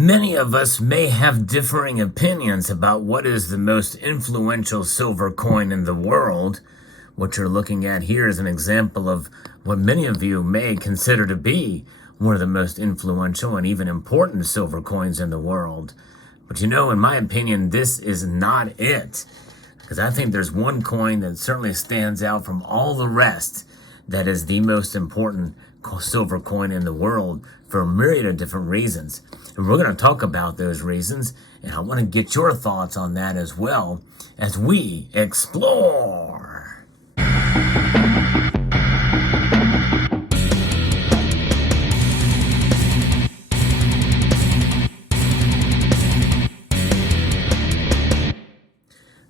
Many of us may have differing opinions about what is the most influential silver coin in the world. What you're looking at here is an example of what many of you may consider to be one of the most influential and even important silver coins in the world. But in my opinion, this is not it. Because I think there's one coin that certainly stands out from all the rest that is the most important silver coin in the world for a myriad of different reasons. And we're going to talk about those reasons, and I want to get your thoughts on that as well as we explore.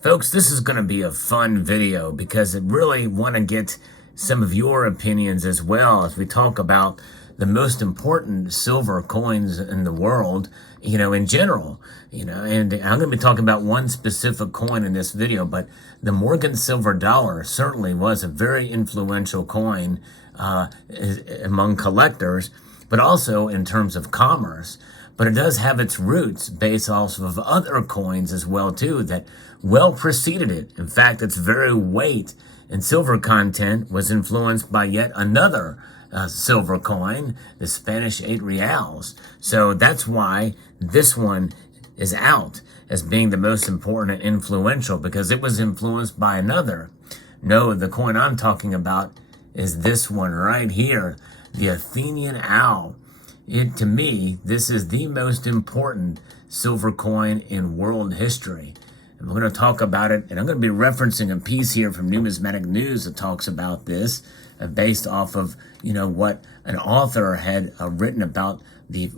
Folks, this is going to be a fun video because I really want to get some of your opinions as well as we talk about the most important silver coins in the world, in general, and I'm going to be talking about one specific coin in this video, but the Morgan silver dollar certainly was a very influential coin among collectors, but also in terms of commerce. But it does have its roots based off of other coins as well, too, that well preceded it. In fact, its very weight and silver content was influenced by yet another silver coin, the Spanish 8 reals. So that's why this one is out as being the most important and influential, because it was influenced by another. No, the coin I'm talking about is this one right here, the Athenian Owl. To me, this is the most important silver coin in world history. And we're going to talk about it, and I'm going to be referencing a piece here from Numismatic News that talks about this, based off of, what an author had written about the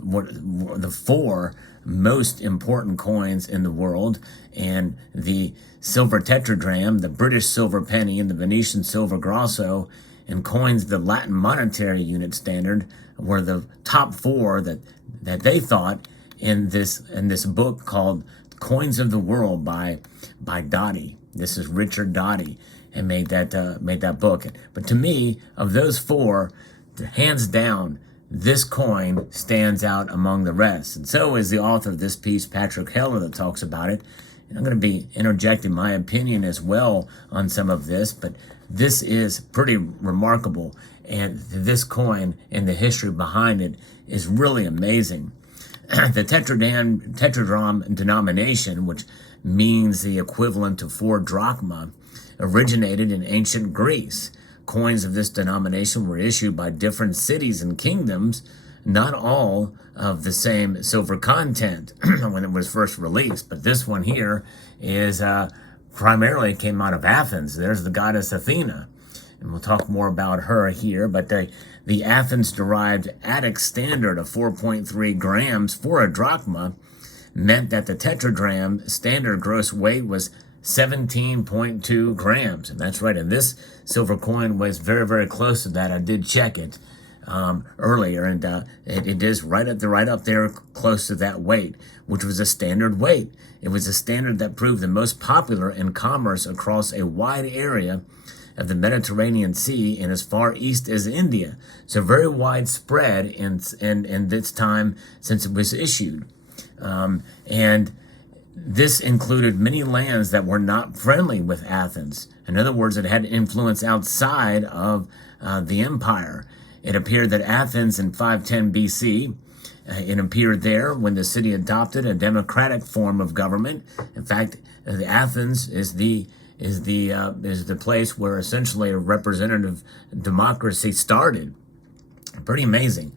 four most important coins in the world, and the silver tetradrachm, the British silver penny, and the Venetian silver grosso, and coins the Latin monetary unit standard were the top four that they thought in this book called Coins of the World by Doty. This is Richard Doty, and made that book. But to me, of those four, hands down, this coin stands out among the rest. And so is the author of this piece, Patrick Heller, that talks about it. And I'm going to be interjecting my opinion as well on some of this, but this is pretty remarkable. And this coin and the history behind it is really amazing. The tetradrachm denomination, which means the equivalent to 4 drachma, originated in ancient Greece. Coins of this denomination were issued by different cities and kingdoms, not all of the same silver content when it was first released. But this one here is primarily came out of Athens. There's the goddess Athena, and we'll talk more about her here. But the Athens-derived Attic standard of 4.3 grams for a drachma meant that the tetradrachm standard gross weight was 17.2 grams. And that's right. And this silver coin was very, very close to that. I did check it earlier, and it is right up there close to that weight, which was a standard weight. It was a standard that proved the most popular in commerce across a wide area of the Mediterranean Sea and as far east as India. So very widespread in this time since it was issued. And this included many lands that were not friendly with Athens. In other words, it had influence outside of the empire. It appeared that Athens in 510 BC, it appeared there when the city adopted a democratic form of government. In fact, Athens is the place where essentially a representative democracy started. Pretty amazing.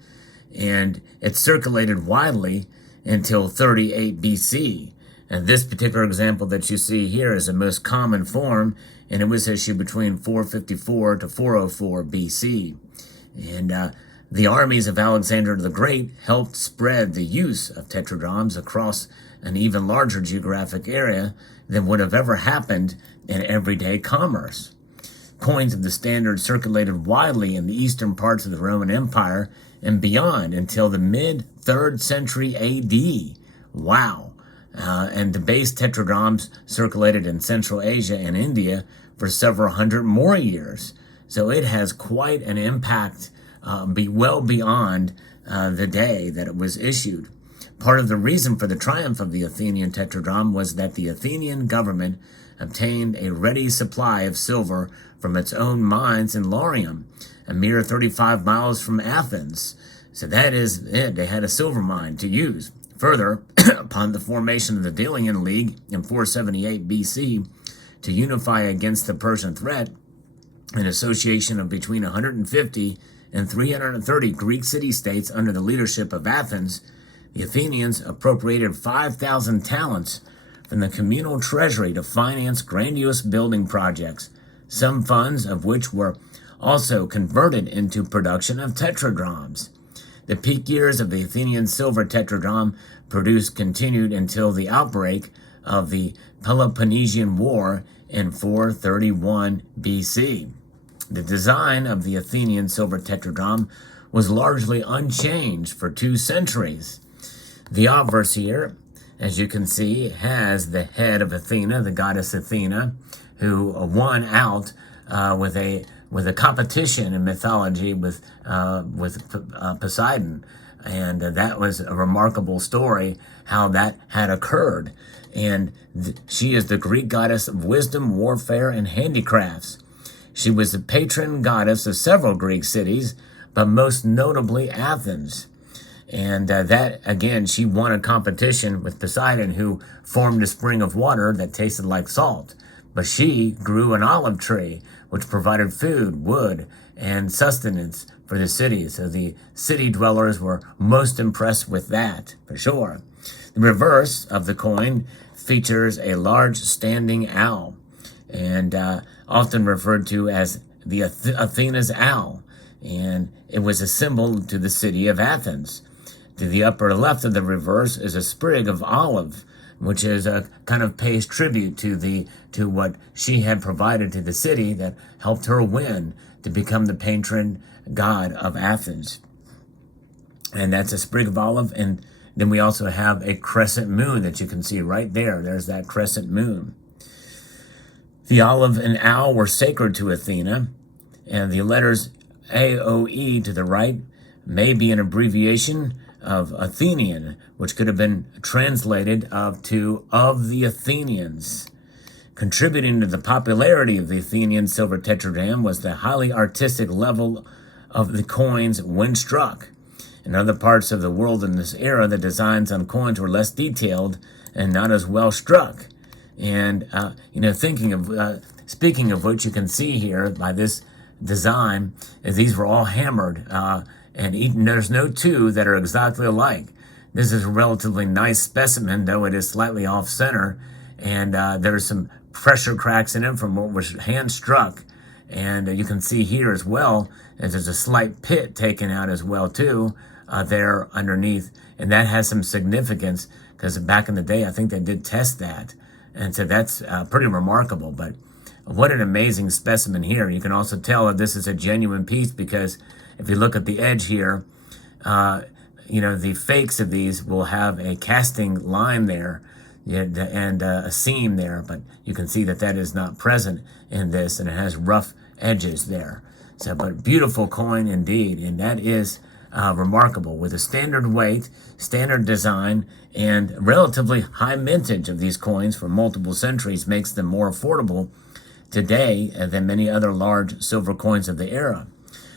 And it circulated widely until 38 BC. And this particular example that you see here is the most common form, and it was issued between 454 to 404 BC. And the armies of Alexander the Great helped spread the use of tetradrachms across an even larger geographic area than would have ever happened in everyday commerce. Coins of the standard circulated widely in the eastern parts of the Roman Empire and beyond until the mid-3rd century AD. Wow. And the base tetradrachms circulated in Central Asia and India for several hundred more years. So it has quite an impact well beyond the day that it was issued. Part of the reason for the triumph of the Athenian tetradrachm was that the Athenian government obtained a ready supply of silver from its own mines in Laurium, a mere 35 miles from Athens. So that is it. They had a silver mine to use. Further, upon the formation of the Delian League in 478 BC to unify against the Persian threat, an association of between 150 and 330 Greek city-states under the leadership of Athens, the Athenians appropriated 5,000 talents from the communal treasury to finance grandiose building projects, some funds of which were also converted into production of tetradrachms. The peak years of the Athenian silver tetradrachm produced continued until the outbreak of the Peloponnesian War in 431 BC. The design of the Athenian silver tetradrachm was largely unchanged for 2 centuries. The obverse here, as you can see, has the head of Athena, the goddess Athena, who won out with a competition in mythology with Poseidon, and that was a remarkable story how that had occurred. And she is the Greek goddess of wisdom, warfare, and handicrafts. She was the patron goddess of several Greek cities, but most notably Athens. And that, again, she won a competition with Poseidon, who formed a spring of water that tasted like salt. But she grew an olive tree, which provided food, wood, and sustenance for the city. So the city dwellers were most impressed with that, for sure. The reverse of the coin features a large standing owl, and often referred to as the Athena's owl, and it was a symbol to the city of Athens. To the upper left of the reverse is a sprig of olive, which is a kind of pays tribute to what she had provided to the city that helped her win to become the patron god of Athens. And that's a sprig of olive. And then we also have a crescent moon that you can see right there. There's that crescent moon. The olive and owl were sacred to Athena, and the letters AOE to the right may be an abbreviation of Athenian, which could have been translated to of the Athenians. Contributing to the popularity of the Athenian silver tetradrachm was the highly artistic level of the coins when struck. In other parts of the world in this era, the designs on coins were less detailed and not as well struck. And, speaking of which, you can see here by this design, these were all hammered, and there's no 2 that are exactly alike. This is a relatively nice specimen, though it is slightly off-center, and there's some pressure cracks in it from what was hand-struck. And you can see here as well, there's a slight pit taken out as well, too, there underneath. And that has some significance, because back in the day, I think they did test that. And so that's pretty remarkable. But what an amazing specimen here. You can also tell that this is a genuine piece, because if you look at the edge here, the fakes of these will have a casting line there and a seam there. But you can see that that is not present in this, and it has rough edges there. So, but beautiful coin indeed. And that is remarkable, with a standard weight, standard design, and relatively high mintage of these coins for multiple centuries makes them more affordable today than many other large silver coins of the era.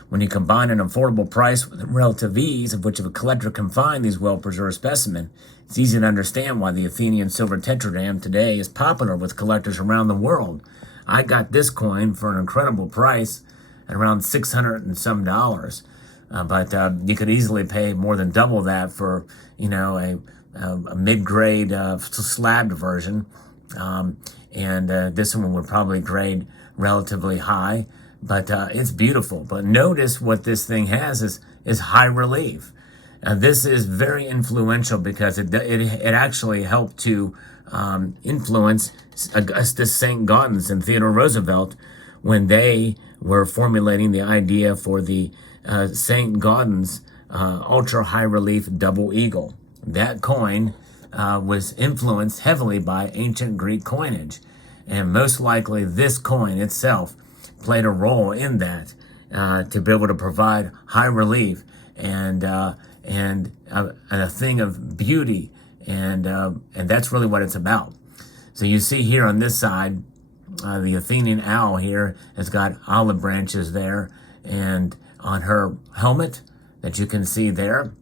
When you combine an affordable price with the relative ease of which a collector can find these well-preserved specimens, it's easy to understand why the Athenian silver tetradrachm today is popular with collectors around the world. I got this coin for an incredible price at around $600 and some dollars. But you could easily pay more than double that for, a mid-grade slabbed version. And this one would probably grade relatively high. But it's beautiful. But notice what this thing has is high relief. This is very influential, because it actually helped to influence Augustus St. Gaudens and Theodore Roosevelt when they were formulating the idea for the St. Gaudens ultra high relief double eagle. That coin was influenced heavily by ancient Greek coinage, and most likely this coin itself played a role in that to be able to provide high relief. And and a thing of beauty, and that's really what it's about. So you see here on this side, the Athenian Owl here has got olive branches there, and on her helmet that you can see there,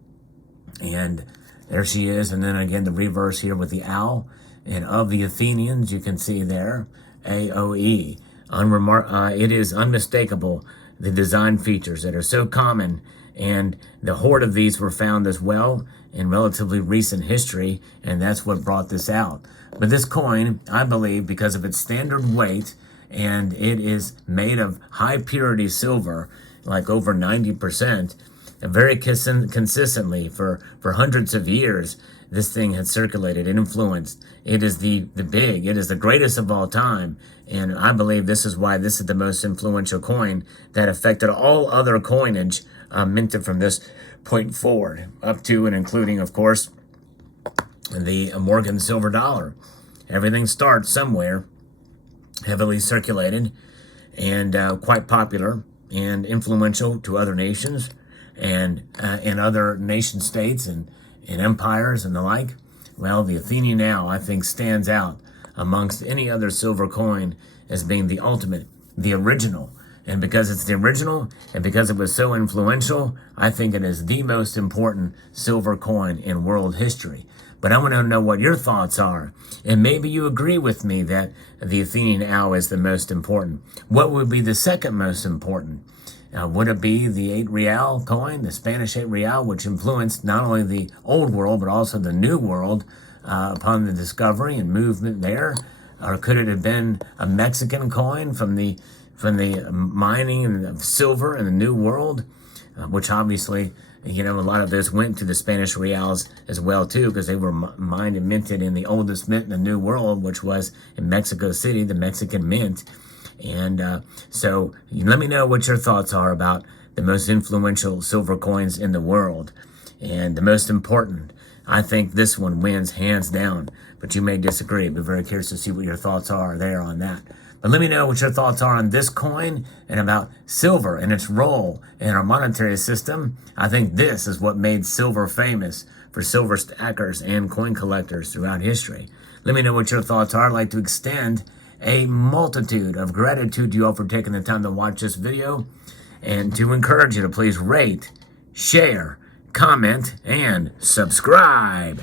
and there she is. And then again, the reverse here with the owl. And of the Athenians, you can see there, AOE. It is unmistakable, the design features that are so common. And the horde of these were found as well in relatively recent history, and that's what brought this out. But this coin, I believe, because of its standard weight, and it is made of high purity silver, like over 90%, very consistently for hundreds of years, this thing has circulated and influenced. It is it is the greatest of all time. And I believe this is why this is the most influential coin that affected all other coinage minted from this point forward, up to and including, of course, the Morgan silver dollar. Everything starts somewhere, heavily circulated, and quite popular and influential to other nations, and in other nation states and empires and the like. Well, the Athenian Owl, I think, stands out amongst any other silver coin as being the ultimate, the original. And because it's the original, and because it was so influential, I think it is the most important silver coin in world history. But I want to know what your thoughts are. And maybe you agree with me that the Athenian Owl is the most important. What would be the second most important? Would it be the 8 real coin, the Spanish 8 real, which influenced not only the old world, but also the new world upon the discovery and movement there? Or could it have been a Mexican coin from the mining of silver in the new world, which obviously, a lot of this went to the Spanish reals as well, too, because they were mined and minted in the oldest mint in the new world, which was in Mexico City, the Mexican Mint. And so let me know what your thoughts are about the most influential silver coins in the world. And the most important, I think this one wins hands down, but you may disagree. I'd be very curious to see what your thoughts are there on that. But let me know what your thoughts are on this coin and about silver and its role in our monetary system. I think this is what made silver famous for silver stackers and coin collectors throughout history. Let me know what your thoughts are. I'd like to extend a multitude of gratitude to you all for taking the time to watch this video, and to encourage you to please rate, share, comment, and subscribe.